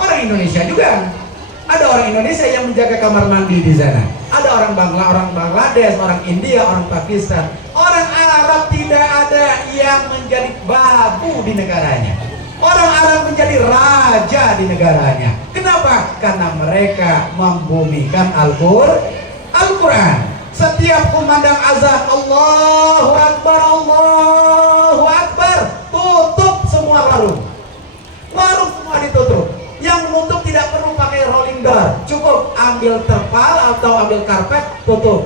Orang Indonesia juga. Ada orang Indonesia yang menjaga kamar mandi di sana. Ada orang Bangladesh, orang India, orang Pakistan. Orang Arab tidak ada yang menjadi babu di negaranya. Orang Arab menjadi raja di negaranya. Kenapa? Karena mereka membumikan Al-Quran. Setiap kumandang azan, Allahu Akbar, Allahu Akbar, tutup semua warung. Warung semua ditutup. Yang menutup tidak perlu pakai rolling door, cukup ambil terpal atau ambil karpet, tutup.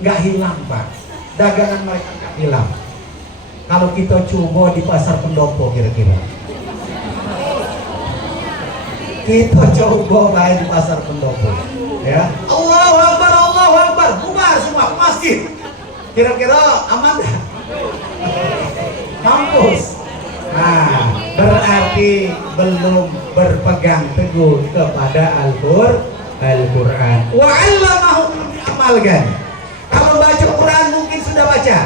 Nggak hilang, Pak. Dagangan mereka nggak hilang. Kalau kita coba di pasar pendopo kira-kira, kita coba main di pasar pendopo, ya. Allahu Akbar, Allahu Akbar, bubar semua masjid. Kira-kira aman nggak? Mampus. Nah, berarti belum berpegang teguh kepada Al-Quran. Wa'allamahum diamalkan. Kalau baca Quran mungkin sudah baca,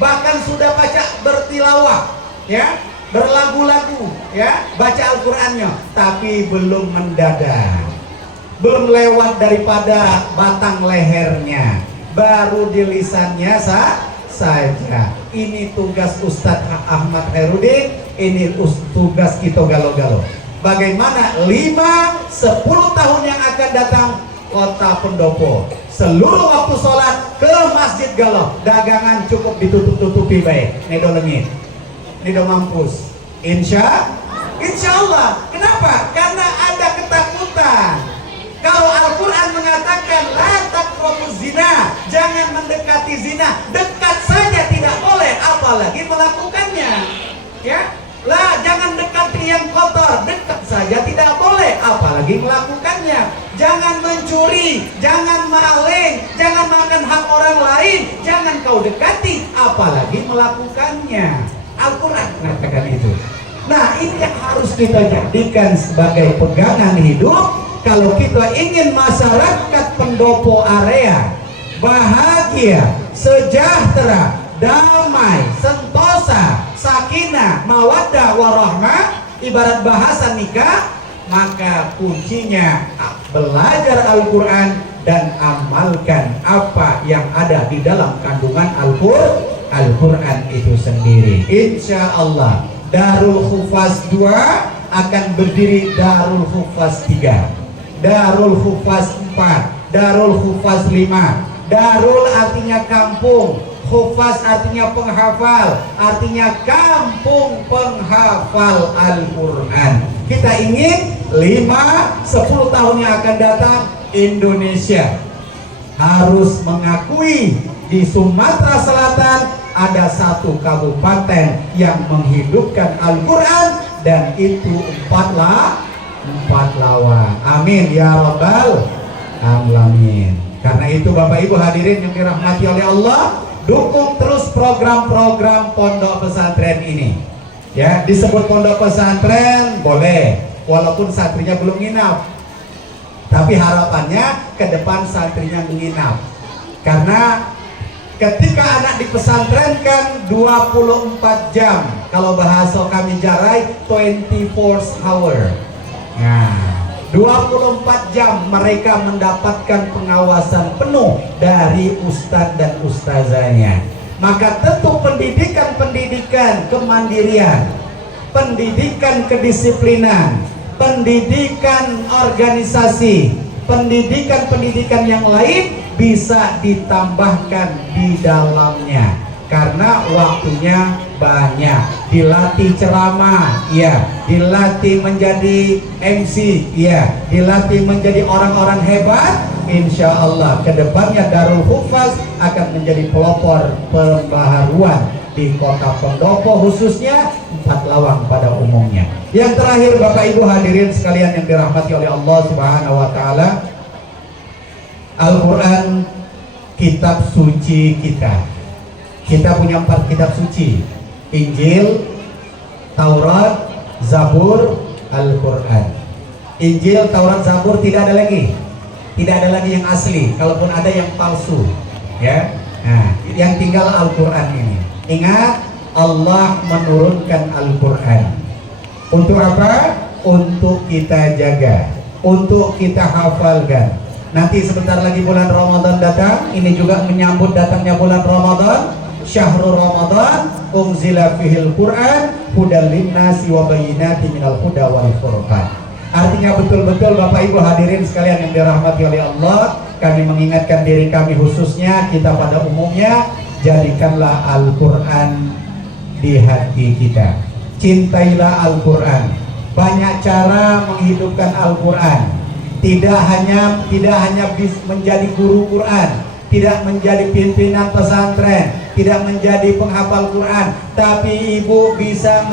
bahkan sudah baca bertilawah, ya, berlagu-lagu, ya, baca Al-Qurannya, tapi belum mendadak, belum lewat daripada batang lehernya, baru di lisannya saja. Ini tugas Ustadz Ahmad Khairudin, ini tugas kita galo-galo. Bagaimana 5-10 tahun yang akan datang kota pendopo, seluruh waktu sholat ke masjid galo, dagangan cukup ditutup-tutupi baik. Nedo lengit, nedo mampus. Insya Allah. Kenapa? Karena ada ketakutan. Kalau Al-Quran mengatakan la taqrabuz zina, jangan mendekati zina, dekat saja tidak boleh, apalagi melakukannya. Ya, lah jangan dekati yang kotor, dekat saja tidak boleh, apalagi melakukannya. Jangan mencuri, jangan maling, jangan makan hak orang lain, jangan kau dekati, apalagi melakukannya. Al-Quran mengatakan itu. Nah, ini yang harus kita jadikan sebagai pegangan hidup. Kalau kita ingin masyarakat pendopo area bahagia, sejahtera, damai, sentosa, sakinah, mawaddah, warahmah, ibarat bahasa nikah, maka kuncinya belajar Al-Quran dan amalkan apa yang ada di dalam kandungan Al-Quran itu sendiri. Insya Allah Darul Hufaz 2 akan berdiri Darul Hufaz 3, Darul Hufaz 4, Darul Hufaz 5. Darul artinya kampung, Hufaz artinya penghafal, artinya kampung penghafal Al-Quran. Kita ingin 5-10 tahun yang akan datang Indonesia harus mengakui di Sumatera Selatan ada satu kabupaten yang menghidupkan Al-Quran, dan itu 4 lawan. Amin ya rabbal alamin. Karena itu Bapak Ibu hadirin yang dirahmati oleh Allah, dukung terus program-program pondok pesantren ini. Ya, disebut pondok pesantren boleh, walaupun santrinya belum nginap. Tapi harapannya ke depan santrinya menginap. Karena ketika anak dipesantrenkan 24 jam, kalau bahasa kami jarai 24 hour. Nah, 24 jam mereka mendapatkan pengawasan penuh dari ustadz dan ustazahnya. Maka tentu pendidikan kemandirian, pendidikan kedisiplinan, pendidikan organisasi, pendidikan yang lain bisa ditambahkan di dalamnya. Karena waktunya banyak, dilatih ceramah, ya, dilatih menjadi MC, ya, dilatih menjadi orang-orang hebat. Insya Allah kedepannya Darul Hufaz akan menjadi pelopor pembaharuan di kota pendopo, khususnya 4 lawang pada umumnya. Yang terakhir Bapak Ibu hadirin sekalian yang dirahmati oleh Allah Subhanahu wa Ta'ala, Al-Quran kitab suci kita. Kita punya 4 kitab suci: Injil, Taurat, Zabur, Al-Quran. Injil, Taurat, Zabur tidak ada lagi. Tidak ada lagi yang asli, kalaupun ada yang palsu, ya. Nah, yang tinggal Al-Quran ini. Ingat, Allah menurunkan Al-Quran untuk apa? untuk kita jaga, untuk kita hafalkan. Nanti sebentar lagi bulan Ramadan datang. Ini juga menyambut datangnya bulan Ramadan. Syahrul Ramadan unzila fihil Quran hudal linnasi wa bayyinatin minal huda wal furqan. Artinya betul-betul Bapak Ibu hadirin sekalian yang dirahmati oleh Allah, kami mengingatkan diri kami khususnya, kita pada umumnya, jadikanlah Al-Quran di hati kita. Cintailah Al-Quran. Banyak cara menghidupkan Al-Quran. Tidak hanya menjadi guru Quran, tidak menjadi pimpinan pesantren, tidak menjadi penghafal Quran, tapi ibu bisa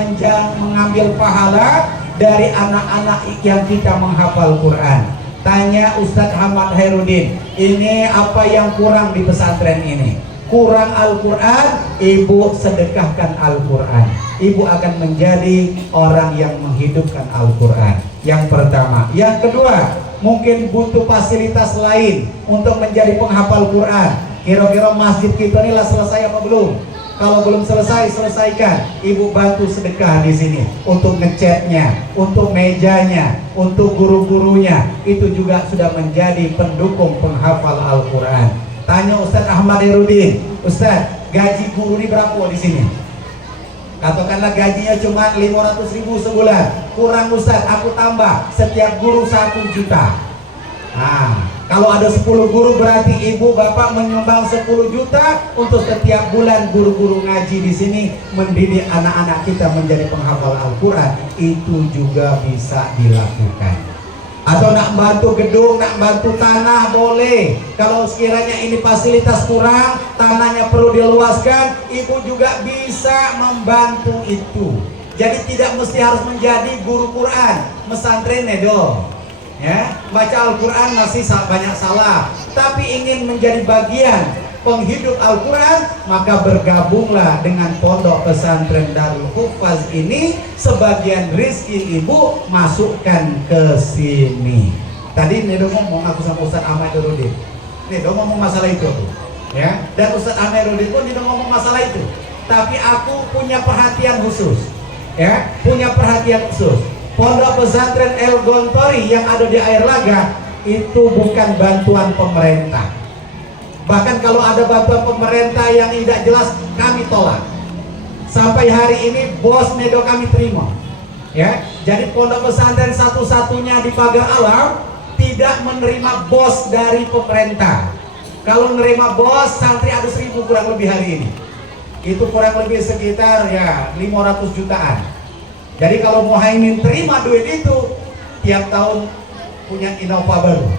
mengambil pahala dari anak-anak yang kita menghafal Quran. Tanya Ustadz Ahmad Hairudin, ini apa yang kurang di pesantren ini? Kurang Al-Quran, ibu sedekahkan Al-Quran. Ibu akan menjadi orang yang menghidupkan Al-Quran. Yang pertama. Yang kedua, mungkin butuh fasilitas lain untuk menjadi penghafal Quran. Kira-kira masjid kita ini lah selesai apa belum? Kalau belum selesai, selesaikan. Ibu bantu sedekah di sini untuk ngecatnya, untuk mejanya, untuk guru-gurunya. Itu juga sudah menjadi pendukung penghafal Al-Quran. Tanya Ustadz Ahmad Hairudin, Ustadz, gaji guru ini berapa di sini? Katakanlah gajinya cuma 500.000 sebulan. Kurang Ustadz, aku tambah setiap guru 1 juta. Nah, kalau ada 10 guru berarti ibu bapak menyumbang 10 juta untuk setiap bulan guru-guru ngaji di sini mendidik anak-anak kita menjadi penghafal Al-Quran. Itu juga bisa dilakukan. Atau nak bantu gedung, nak bantu tanah boleh. Kalau sekiranya ini fasilitas kurang, tanahnya perlu diluaskan, ibu juga bisa membantu itu. Jadi tidak mesti harus menjadi guru Quran, mesantren nedo. Ya, baca Al-Quran masih banyak salah, tapi ingin menjadi bagian penghidup Al-Quran, maka bergabunglah dengan pondok pesantren Darul Hufaz ini. Sebagian rizki ibu masukkan ke sini. Tadi Nedo ngomong aku sama Ustadz Ahmad Hairudin, Nedo ngomong masalah itu, ya. Dan Ustadz Ahmad Hairudin pun Nedo ngomong masalah itu. Tapi aku punya perhatian khusus, ya, punya perhatian khusus. Pondok pesantren El Gontori yang ada di Air Laga itu bukan bantuan pemerintah. Bahkan kalau ada bantuan pemerintah yang tidak jelas, kami tolak. Sampai hari ini bos Nedo kami terima. Ya, jadi pondok pesantren satu-satunya di Pagar Alam tidak menerima bos dari pemerintah. Kalau menerima bos, santri ada 1.000 kurang lebih hari ini. Itu kurang lebih sekitar ya 500 jutaan. Jadi kalau Muhaimin terima duit itu, tiap tahun punya Innova baru.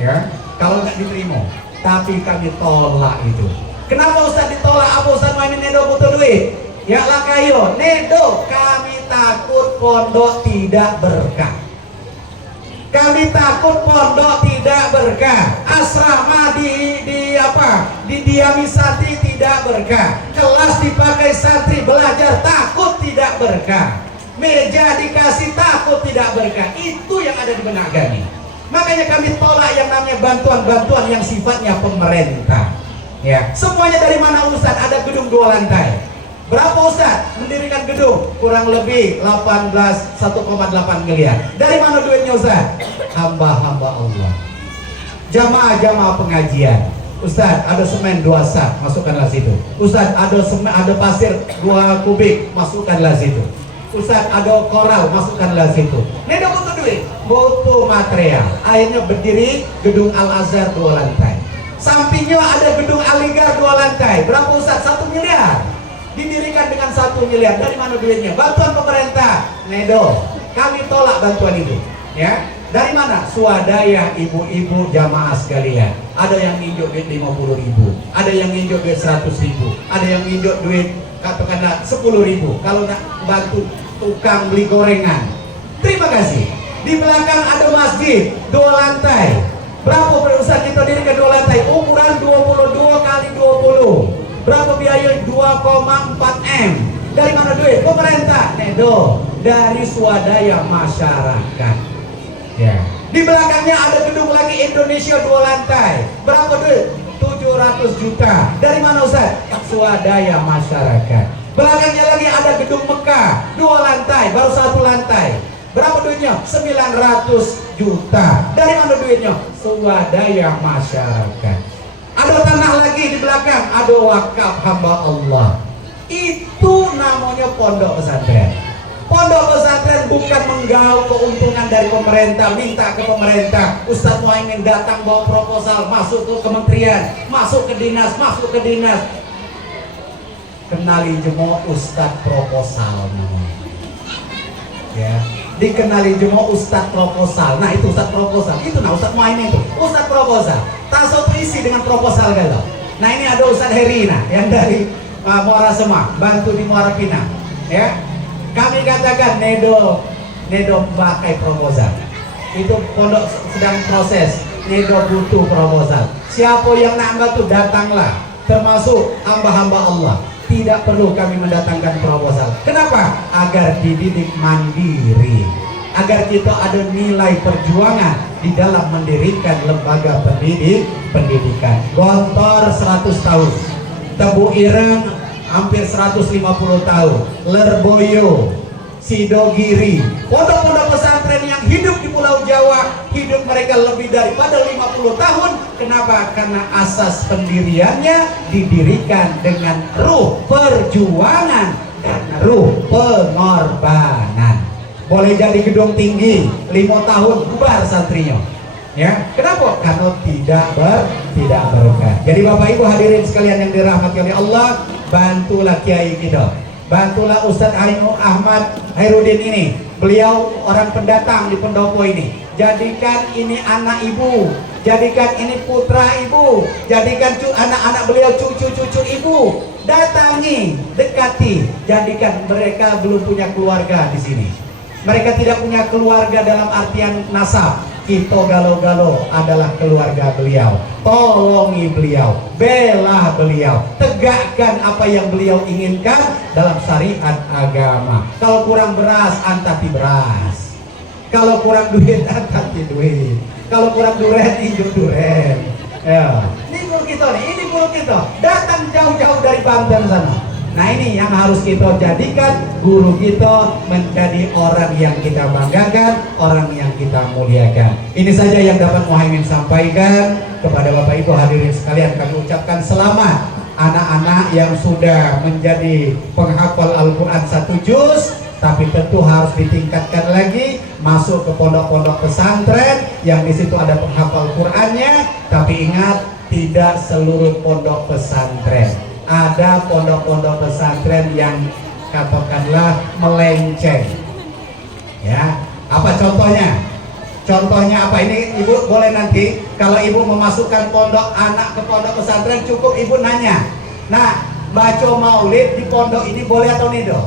Ya, kalau nggak diterima. Tapi kami tolak itu. Kenapa Ustaz ditolak? Apa Ustaz Muhaimin Nedo butuh duit? Ya lah kayo, Nedo, kami takut pondok tidak berkah. Kami takut pondok tidak berkah. Asrama di diami santri tidak berkah. Kelas dipakai santri belajar takut tidak berkah. Meja dikasih takut tidak berkah. Itu yang ada di benak kami. Makanya kami tolak yang namanya bantuan-bantuan yang sifatnya pemerintah. Ya, semuanya dari mana Ustaz? Ada gedung 2 lantai. Berapa Ustaz mendirikan gedung? Kurang lebih 1,8 miliar. Dari mana duitnya Ustaz? Hamba-hamba Allah. Jamaah-jamaah pengajian. Ustaz, ada semen 2 sak, masukkanlah situ. Ustaz, ada pasir 2 kubik, masukkanlah situ. Ustaz, ada koral, masukkanlah situ. Nedo butuh duit, butuh material. Akhirnya berdiri gedung Al-Azhar 2 lantai. Sampingnya ada gedung Aligar 2 lantai. Berapa Ustaz? 1 miliar. Didirikan dengan 1 miliar. Dari mana duitnya? Bantuan pemerintah. Nedo, kami tolak bantuan itu. Ya, dari mana? Swadaya ibu-ibu jamaah sekalian. Ada yang nginjok duit 50.000, ada yang nginjok duit 100.000, ada yang nginjok duit katakanlah 10.000. Kalau nak bantu tukang beli gorengan, terima kasih. Di belakang ada masjid 2 lantai. Berapa berusaha kita dirikan 2 lantai? Ukuran 22 kali 20. Berapa biaya? 2,4 M. Dari mana duit? Pemerintah. Nedo, dari swadaya masyarakat. Ya. Di belakangnya ada gedung lagi Indonesia 2 lantai. Berapa duit? 700 juta. Dari mana Ustaz? Swadaya masyarakat. Belakangnya lagi ada gedung Mekah 2 lantai, baru 1 lantai. Berapa duitnya? 900 juta. Dari mana duitnya? Swadaya masyarakat. Ada tanah lagi di belakang, ada wakaf hamba Allah. Itu namanya pondok pesantren. Pondok pesantren bukan menggaul keuntungan dari pemerintah, minta ke pemerintah. Ustadz Muhaimin datang bawa proposal, masuk ke kementerian, masuk ke dinas, masuk ke dinas. Kenali jemo Ustadz proposal namanya. Ya, dikenali jemo Ustadz proposal. Nah itu Ustadz proposal. Itu nah Ustadz Muhaimin itu Ustadz proposal. Taso isi dengan proposal galau. Nah ini ada Ustadz Herina yang dari Muara Semang, bantu di Muara Pinang. Ya, kami katakan Nedo pakai proposal. Itu pondok sedang proses. Nedo butuh proposal. Siapa yang nak bantu datanglah. Termasuk hamba-hamba Allah. Tidak perlu kami mendatangkan proposal. Kenapa? Agar dididik mandiri. Agar kita ada nilai perjuangan di dalam mendirikan lembaga pendidikan. Gontor 100 tahun. Tebu Ireng hampir 150 tahun. Lerboyo, Sidogiri, pondok-pondok pesantren yang hidup di Pulau Jawa, hidup mereka lebih daripada 50 tahun. Kenapa? Karena asas pendiriannya didirikan dengan ruh perjuangan dan ruh pengorbanan. Boleh jadi gedung tinggi 5 tahun bubar santrinya. Ya, kenapa? Karena tidak berkah. Jadi Bapak Ibu hadirin sekalian yang dirahmati oleh Allah, bantulah kiai kita. Bantulah Ustadz Ahmad Hairudin ini. Beliau orang pendatang di pendopo ini. Jadikan ini anak ibu, jadikan ini putra ibu, jadikan anak-anak beliau cucu-cucu ibu. Datangi, dekati, jadikan mereka belum punya keluarga di sini. Mereka tidak punya keluarga dalam artian nasab. Kita galau-galau adalah keluarga beliau. Tolongi beliau, bela beliau, tegakkan apa yang beliau inginkan dalam syariat agama. Kalau kurang beras, antati beras. Kalau kurang duit, antati duit. Kalau kurang duren, injur duren. Ya, ini guru kita nih, ini guru kita. Datang jauh-jauh dari Banten sana. Nah ini yang harus kita jadikan guru kita menjadi orang yang kita banggakan, orang yang kita muliakan. Ini saja yang dapat Muhaimin sampaikan kepada Bapak Ibu hadirin sekalian. Kami ucapkan selamat anak-anak yang sudah menjadi penghafal Al-Quran 1 juz, tapi tentu harus ditingkatkan lagi, masuk ke pondok-pondok pesantren yang di situ ada penghafal Qurannya. Tapi ingat, tidak seluruh pondok pesantren. Ada pondok-pondok pesantren yang katakanlah melenceng. Ya, apa contohnya? Contohnya apa? Ini ibu boleh nanti kalau ibu memasukkan pondok anak ke pondok pesantren, cukup ibu nanya. Nah, baca maulid di pondok ini boleh atau tidak?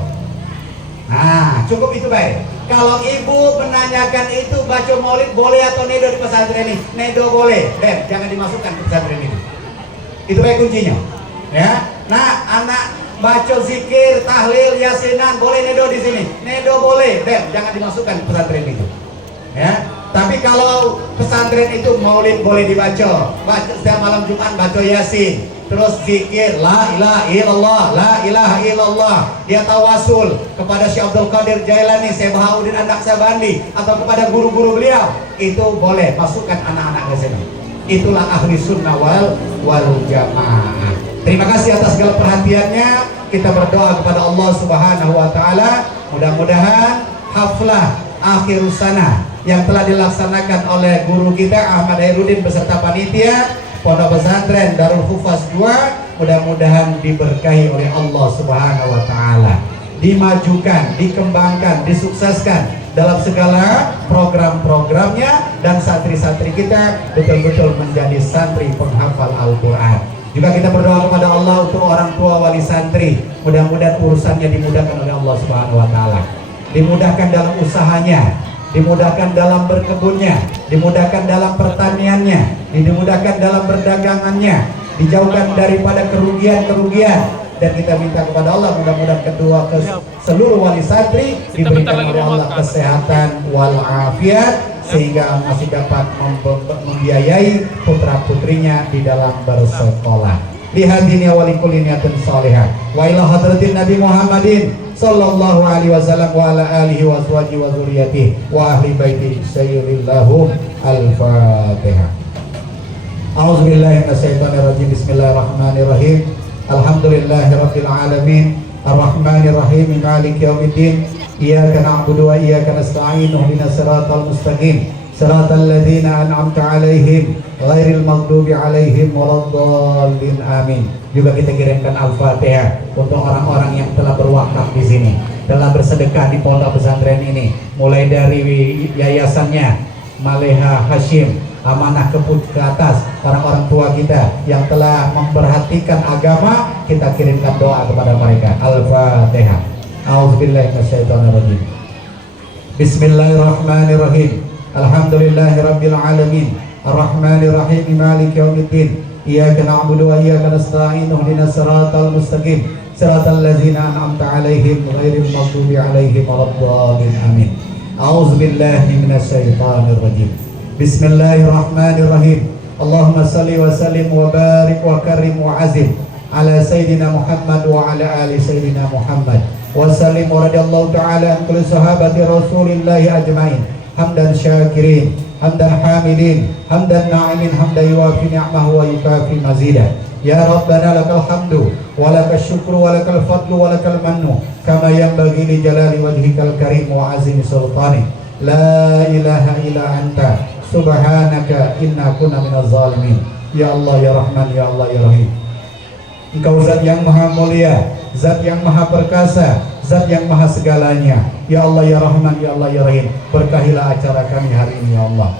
Nah, cukup itu baik. Kalau ibu menanyakan itu baca maulid boleh atau tidak di pesantren ini? Nedo boleh, dan jangan dimasukkan ke pesantren ini. Itu baik kuncinya. Ya, nah anak baca zikir, tahlil, yasinan boleh nedo di sini, nedo boleh, dan jangan dimasukkan ke pesantren itu. Ya, tapi kalau pesantren itu maulid boleh dibaca, baca setiap malam Jumat baca yasin, terus zikir la ilaha illallah, la ilaha illallah, dia tawasul kepada Syekh Abdul Qadir Jailani, Syekh Bahauddin An-Naqsabandi atau kepada guru-guru beliau, itu boleh masukkan anak-anak ke sini. Itulah ahli sunnah wal jamaah. Terima kasih atas segala perhatiannya. Kita berdoa kepada Allah Subhanahu wa taala, mudah-mudahan haflah akhir sana yang telah dilaksanakan oleh guru kita Ahmad Hairudin beserta panitia Pondok Pesantren Darul Hufaz 2 mudah-mudahan diberkahi oleh Allah Subhanahu wa taala, dimajukan, dikembangkan, disukseskan dalam segala program-programnya, dan santri-santri kita betul-betul menjadi santri penghafal Al-Quran. Juga kita berdoa kepada Allah untuk orang tua wali santri, mudah-mudahan urusannya dimudahkan oleh Allah Subhanahu wa taala. Dimudahkan dalam usahanya, dimudahkan dalam berkebunnya, dimudahkan dalam pertaniannya, dimudahkan dalam perdagangannya, dijauhkan daripada kerugian-kerugian. Dan kita minta kepada Allah mudah-mudahan seluruh wali santri diberikan oleh Allah kesehatan walafiat sehingga masih dapat membiayai putra-putrinya di dalam bersekolah. lihadini wa likulli niyatin salihah wa ila hadratin Nabi Muhammadin sallallahu alaihi wasallam wa ala alihi wa azwajihi wa dzurriyyatihi wa ahli baiti sayyidillahu al-Fatihah. A'udzubillahi minasyaitonir rajim. Bismillahirrahmanirrahim. Alhamdulillahirabbil alamin. Ar-Rahmanir Rahim. Maliki yaumiddin. Iyyaka na'budu wa iyyaka nasta'in. Ihdinas siratal mustaqim. Siratal ladzina an'amta 'alaihim ghairil maghdubi 'alaihim waladdallin. Amin. Juga kita kirimkan Al-Fatihah untuk orang-orang yang telah berwakaf di sini, telah bersedekah di pondok pesantren ini, mulai dari yayasannya Maleha Hashim, amanah ke atas, orang-orang tua kita yang telah memperhatikan agama, kita kirimkan doa kepada mereka. Al-Fatihah. A'udzubillahi minasyaitonirrajim. Bismillahirrahmanirrahim. Alhamdulillahirabbil alamin. Ar-Rahmanir-Rahim. Maliki yaumiddin. Iyyaka na'budu wa iyyaka nasta'in. Ihdinas siratal mustaqim. Siratal ladzina an'amta 'alaihim ghairil maghdubi 'alaihim waladdallin. Amin. A'udzubillahi minasyaitonir rajim. Bismillahirrahmanirrahim. Allahumma salli wa sallim wa barik wa karim wa azim ala sayyidina Muhammad wa ala ali sayyidina Muhammad wa sallim wa radiyallahu ta'ala an kulli sahabati rasulillahi ajmain. Hamdan syakirin, hamdan hamidin, hamdan na'imin, hamdan yuafi ni'mahu wa yukafi mazidah. Ya Rabbana lakal hamdu wa lakal syukru wa lakal fadlu wa lakal mannu kama yanbaghi li jalali wajhikal karim wa azimi sultani. La ilaha illa anta subhanaka inna kunna minaz zalimin. Ya Allah ya Rahman, ya Allah ya Rahim. Engkau zat yang maha mulia, zat yang maha perkasa, zat yang maha segalanya. Ya Allah ya Rahman, ya Allah ya Rahim. Berkahilah acara kami hari ini ya Allah.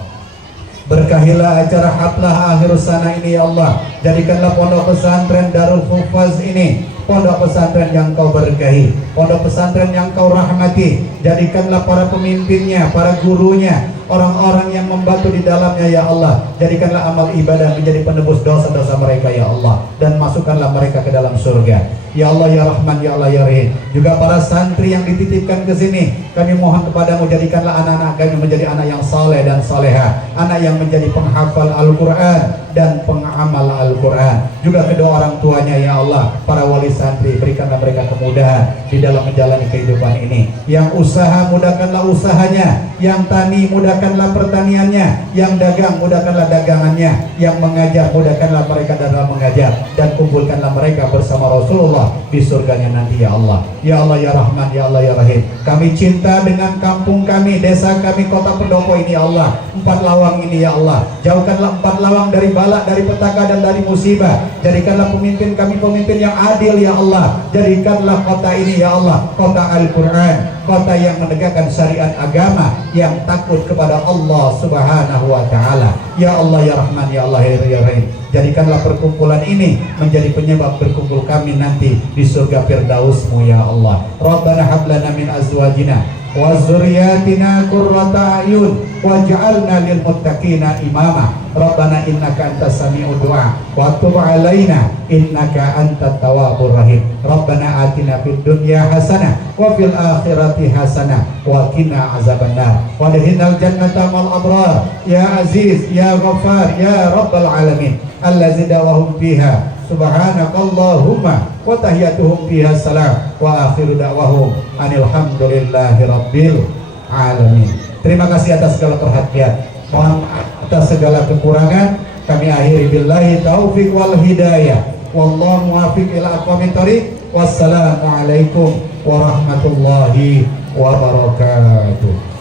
Berkahilah acara haflah akhir sana ini ya Allah. Jadikanlah pondok pesantren Darul Hufaz ini pondok pesantren yang kau berkahi, pondok pesantren yang kau rahmati. Jadikanlah para pemimpinnya, para gurunya, orang-orang yang membantu di dalamnya ya Allah. Jadikanlah amal ibadah menjadi penebus dosa-dosa mereka ya Allah, dan masukkanlah mereka ke dalam surga. Ya Allah ya Rahman, ya Allah ya Rahim. Juga para santri yang dititipkan ke sini, kami mohon kepadamu, jadikanlah anak-anak kami menjadi anak yang saleh dan saleha, anak yang menjadi penghafal Al-Quran dan pengamal Al-Quran. Juga kedua orang tuanya ya Allah, para wali santri, berikanlah mereka kemudahan di dalam menjalani kehidupan ini. Yang usaha, mudahkanlah usahanya. Yang tani, mudahkanlah pertaniannya. Yang dagang, mudahkanlah dagangannya. Yang mengajar, mudahkanlah mereka dalam mengajar, dan kumpulkanlah mereka bersama Rasulullah di surganya nanti ya Allah. Ya Allah ya Rahman, ya Allah ya Rahim. Kami cinta dengan kampung kami, desa kami, kota Pendopo ini ya Allah. 4 lawang ini ya Allah. Jauhkanlah 4 lawang dari balak, dari petaka, dan dari musibah. Jadikanlah pemimpin kami pemimpin yang adil ya Allah. Jadikanlah kota ini ya Allah kota Al-Quran, kota yang menegakkan syariat agama, yang takut kepada Allah Subhanahu wa ta'ala. Ya Allah ya Rahman, ya Allah ya Rahim. Jadikanlah perkumpulan ini menjadi penyebab berkumpul kami nanti di surga Firdausmu ya Allah. Rabbana hablana min azwajina wa dzurriyyatina qurrata a'yun waj'alna lil muttaqina imama. Rabbana innaka antas sami'ud du'a wa tub 'alaina innaka antat tawwabur rahim. Rabbana atina fid dunya hasanah wa fil akhirati hasanah wa qina azabannar wa adkhilnal jannata mal abrar ya aziz ya ghaffar ya rabbal alamin. Allazi dawahum fiha subhanakallahumma wa tahiyyatuhum fiha salam wa akhiru da'wahum alhamdulillahi rabbil alamin. Terima kasih atas segala perhatian, mohon atas segala kekurangan. Kami akhiri billahi taufik wal hidayah, wallahu muwaffiq ila aqwamit thoriq. Wassalamualaikum warahmatullahi wabarakatuh.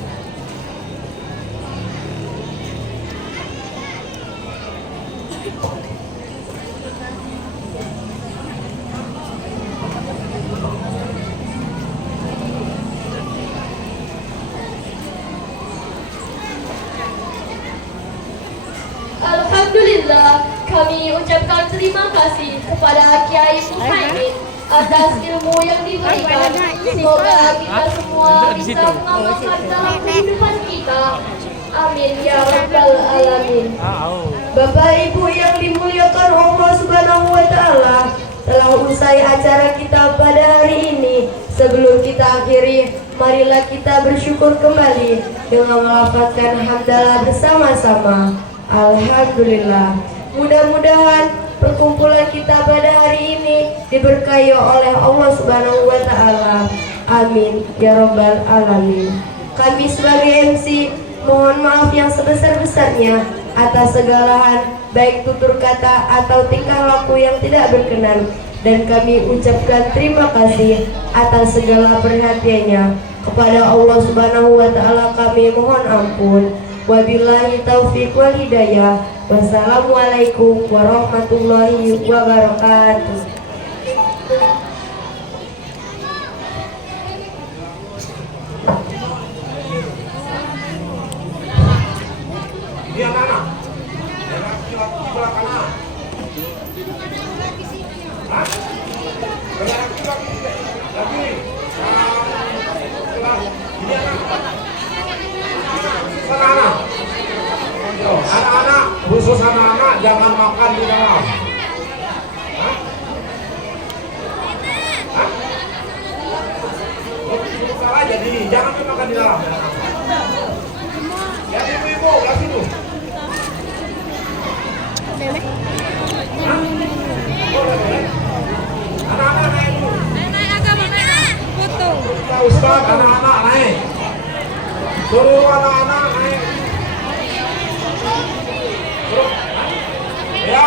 Alhamdulillah, kami ucapkan terima kasih kepada Kiai Muhaimin atas ilmu yang diberikan. Semoga kita semua bisa mengamalkan dalam kehidupan kita. Amin ya rabbal alamin. Bapak Ibu yang dimuliakan Allah Subhanahu wa taala, telah usai acara kita pada hari ini. Sebelum kita akhiri, marilah kita bersyukur kembali dengan melafazkan hamdalah bersama-sama. Alhamdulillah. Mudah-mudahan perkumpulan kita pada hari ini diberkahi oleh Allah Subhanahu wa taala. Amin ya rabbal alamin. Kami sebagai MC mohon maaf yang sebesar-besarnya atas segala hal, baik tutur kata atau tingkah laku yang tidak berkenan, dan kami ucapkan terima kasih atas segala perhatiannya. Kepada Allah Subhanahu wa taala kami mohon ampun. Wabillahi taufiq wal hidayah. Wassalamualaikum warahmatullahi wabarakatuh. Ini anak-anak. Laki-laki sebelah kanan. Hah? Laki-laki lagi. Ini anak-anak. Anak-anak. Anak-anak, khusus anak-anak jangan makan di dalam. Hah? Hah? Sebentar aja ini, jangan makan di dalam. Ya ibu-ibu, lah situ. Hah? Anak-anak naik dulu. Naik agama naik. Foto. Pak Ustaz, anak-anak naik. Suruh anak-anak naik.